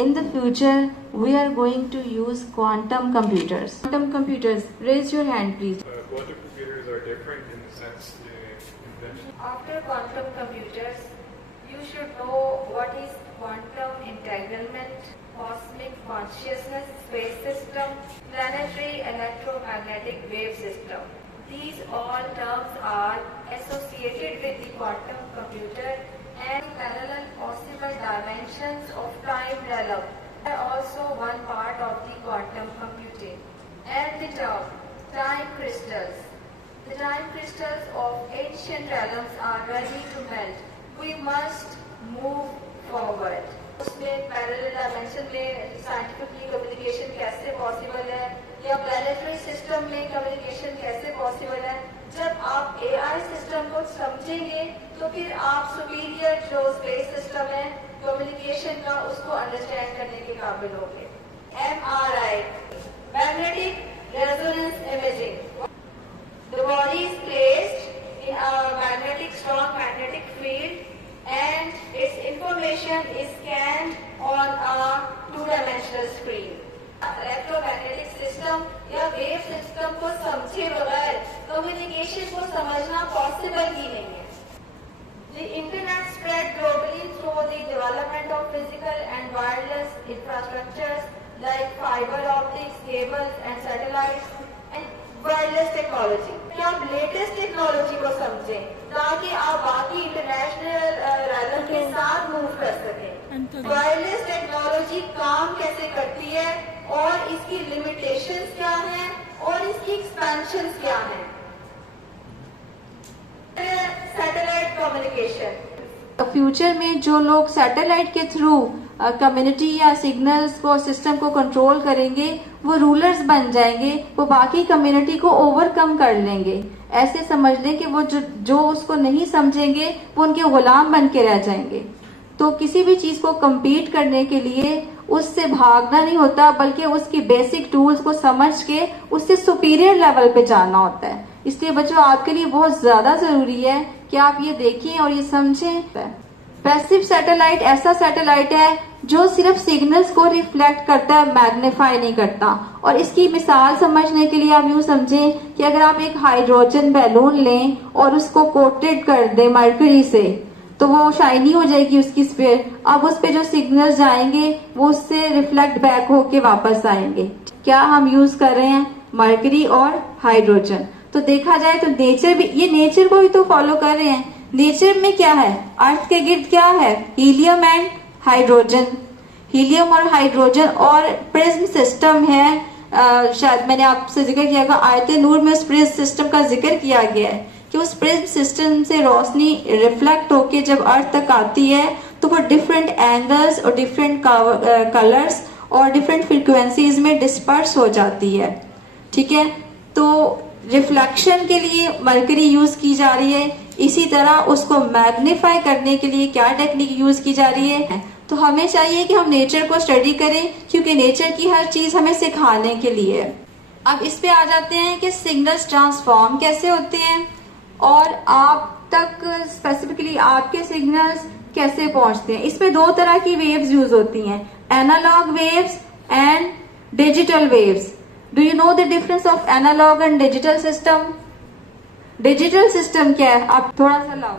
in the future, we are going to use quantum computers. Quantum computers, raise your hand please. Quantum computers are different in the sense invention. After quantum computers, you should know what is quantum entanglement, cosmic consciousness space system, planetary electromagnetic wave system. These all terms are associated with the quantum computer and parallel possible dimensions of time realm are also one part of the quantum computing. And the term time crystals. The time crystals of ancient realms are ready to melt. We must move forward. उसमें parallel dimension में scientifically communication कैसे possible है या planetary system में communication कैसे possible है। जब आप एआई सिस्टम को समझेंगे तो फिर आप सुपीरियर जो स्पेस सिस्टम है कम्युनिकेशन का उसको अंडरस्टैंड करने के काबिल होंगे। MRI, magnetic resonance imaging. The body is placed in a strong magnetic field and its information is scanned on a two-dimensional screen. Electromagnetic system या वेव सिस्टम को समझे बगैर कम्युनिकेशन को समझना पॉसिबल ही नहीं है। The internet spread globally through the development of physical and wireless infrastructures like fiber optics, cables and satellites and wireless technology. कि आप लेटेस्ट टेक्नोलॉजी को समझें ताकि आप बाकी इंटरनेशनल रैलम के साथ मूव कर सकें। वायरलेस टेक्नोलॉजी काम कैसे करती है और इसकी लिमिटेशंस क्या हैं और इसकी एक्सपेंशंस क्या हैं। Satellite communication. फ्यूचर में जो लोग सैटेलाइट के थ्रू कम्युनिटी या सिग्नल्स को सिस्टम को कंट्रोल करेंगे वो रूलर्स बन जाएंगे, वो बाकी कम्युनिटी को ओवरकम कर लेंगे। ऐसे समझ लें कि वो जो उसको नहीं समझेंगे वो उनके गुलाम बन के रह जाएंगे। तो किसी भी चीज को कम्पीट करने के लिए उससे भागना नहीं होता बल्कि उसकी बेसिक टूल्स को समझ के उससे सुपीरियर लेवल पे जाना होता है। इसलिए बच्चों आपके लिए बहुत ज्यादा जरूरी है कि आप ये देखें और ये समझें। पैसिव सैटेलाइट ऐसा सैटेलाइट है जो सिर्फ सिग्नल्स को रिफ्लेक्ट करता है, मैग्नीफाई नहीं करता। और इसकी मिसाल समझने के लिए आप यूं समझें कि अगर आप एक हाइड्रोजन बैलून लें और उसको कोटेड कर दें मरकरी से तो वो शाइनी हो जाएगी उसकी स्फीयर। अब उस पे जो सिग्नल्स जाएंगे वो उससे रिफ्लेक्ट बैक होके वापस आएंगे। क्या हम यूज कर रहे हैं? मरकरी और हाइड्रोजन। तो देखा जाए तो नेचर भी, ये नेचर को भी तो फॉलो कर रहे हैं। नेचर में क्या है? अर्थ के गिर्द क्या है? Helium and hydrogen. हीलियम और हाइड्रोजन और प्रिज्म सिस्टम है। शायद मैंने आपसे जिक्र किया था आयते नूर में उस प्रिज्म सिस्टम का जिक्र किया गया है कि उस प्रिज्म सिस्टम से रोशनी रिफ्लेक्ट होके जब अर्थ तक आती है तो वो डिफरेंट एंगल्स और डिफरेंट कलर्स और डिफरेंट फ्रीक्वेंसीज में डिस्पर्स हो जाती है। ठीक है, तो रिफ्लेक्शन के लिए मरकरी यूज की जा रही है। इसी तरह उसको मैग्नीफाई करने के लिए क्या टेक्निक यूज की जा रही है? तो हमें चाहिए कि हम नेचर को स्टडी करें क्योंकि नेचर की हर चीज हमें सिखाने के लिए है। अब इस पे आ जाते हैं कि सिग्नल्स ट्रांसफॉर्म कैसे होते हैं और आप तक स्पेसिफिकली आपके सिग्नल्स कैसे पहुंचते हैं। इसमें दो तरह की वेव्स यूज होती हैं, analog waves and digital waves. Do you know the difference of analog and digital system? Digital system क्या है? आप थोड़ा सा लाओ।